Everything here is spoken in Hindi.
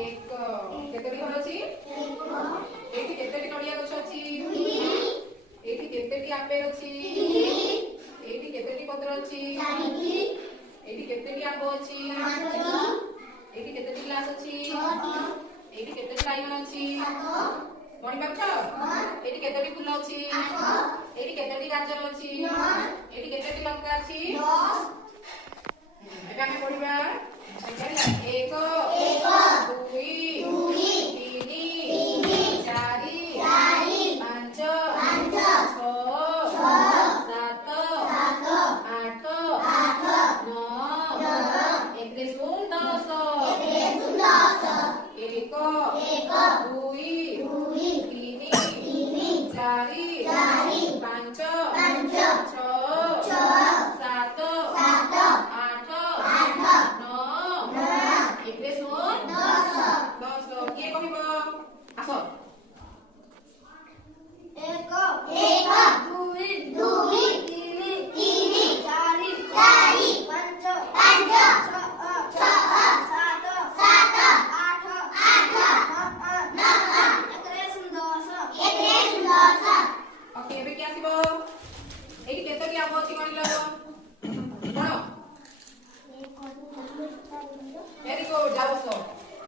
एक केतोटी घर अछि एठी केतेटी नडिया गछ अछि एठी केतेटी आपेल अछि एठी केतेटी पत्र अछि एठी केतेटी आंब अछि एठी केतेटी ग्लास अछि एठी केतेटी बाइगण अछि गଣି पारछ एठी केतेटी फूल अछि एठी केतेटी गाजर अछि एठी केतेटी लंका अछि 10 एटा ଆମେ पढिबा 1 2